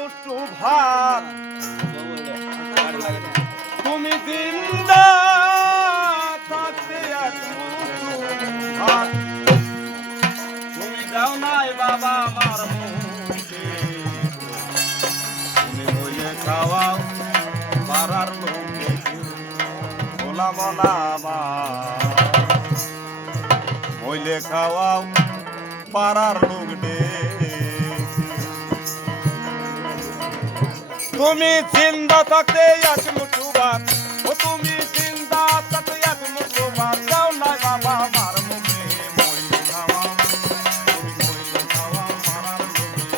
মুঠো ভাত তুমি জিন্দা থাকতে এক মুঠো ভাত তুমি দাও নাই বাবা আমার মুখে তুমি বইলে খাওয়াও পাড়ার লোকে ভোলা বলা বইলে খাওয়াও পাড়ার লোক তুমি জিন্দা থাকতে এক মুঠো ভাত ও তুমি জিন্দা থাকতে এক মুঠো ভাত দাও নাই বাবা আমার মুখে মইলে খাওয়া তুমি মইলে খাওয়া পাড়ার লোকে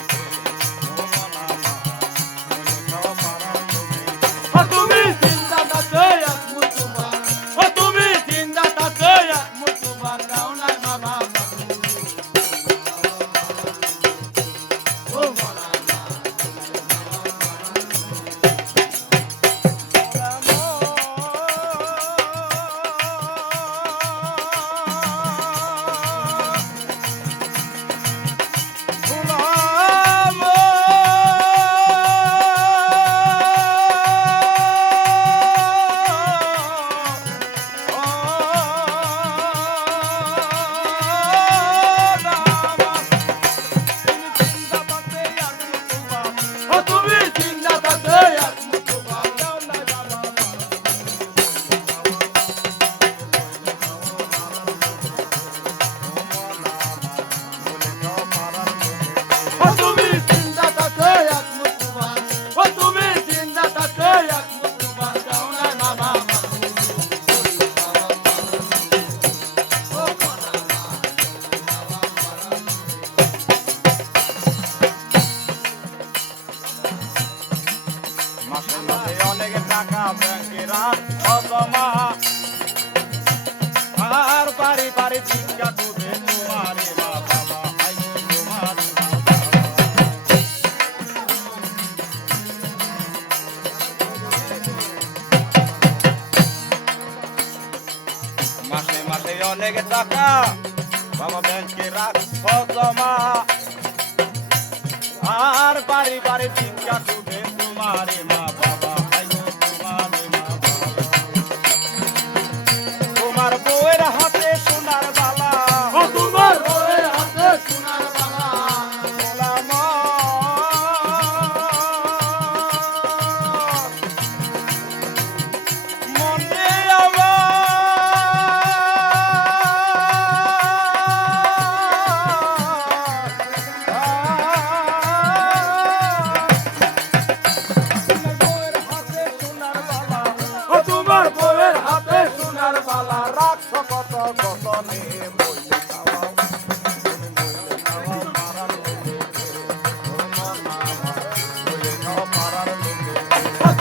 তুমি জিন্দা থাকতে এক মুঠো ভাত ও তুমি জিন্দা থাকতে এক মুঠো ভাত দাও নাই বাবা অনেক টাকা ব্যাংকে জমা আর বাড়ি বাড়ি ভিক্ষা করবে তোমারে মা বাবা মাসে মাসে অনেক টাকা বাবা ব্যাংকে রাখো জমা আর বাড়ি বাড়ি ভিক্ষা করবে তোমারে মা বাবা তোমার বউয়ের হাতে সোনার বালা ও তোমার বউয়ের হাতে সোনার বালা গোলাম মনে তোমার বউয়ের হাতে সোনার বালা রাখছো কত যতনে বইলে খাওয়াও তুমি বইলে খাওয়াও পাড়ার লোকে বইলে খাওয়া পাড়ার লোকে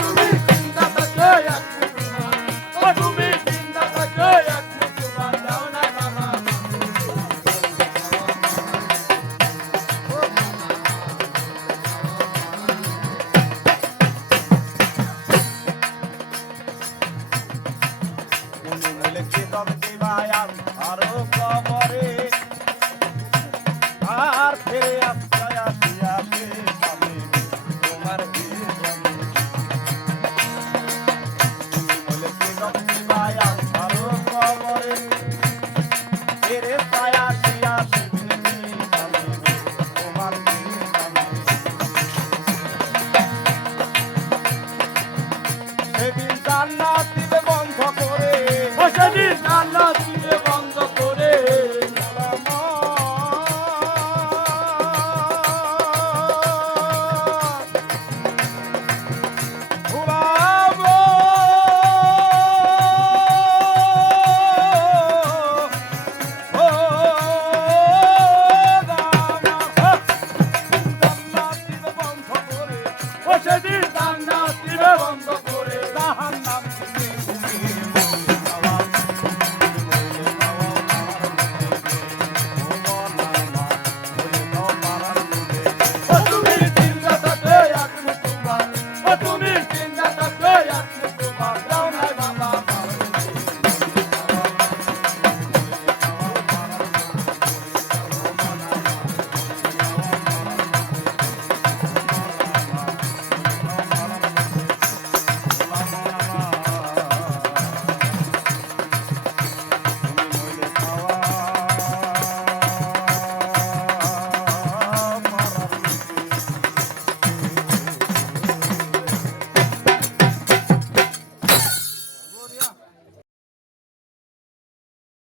তুমি চিন্তা থাকে এক মুঠো তুমি চিন্তা থাকে এক মুঠো দাও না বাবা আরো কবরে আর ফিরে